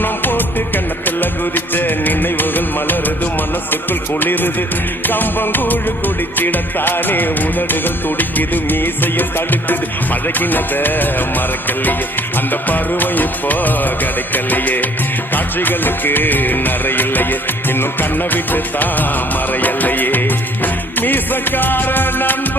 கண்ணம் போட்டு கண்ணத்துல குதிச்ச நினைவுகள் மலருது மனசுக்குள் குளிருது கம்பங்கூழு குடிச்சிடத்தானே உதடுகள் துடிக்குது மீசையும் தடுக்குது பழகினத மறக்கலையே அந்த பருவம் இப்போ கிடைக்கலையே காட்சிகளுக்கு நிறையில்லையே இன்னும் கண்ணை விட்டு தான் மறையலையே மீசக்கார நண்ப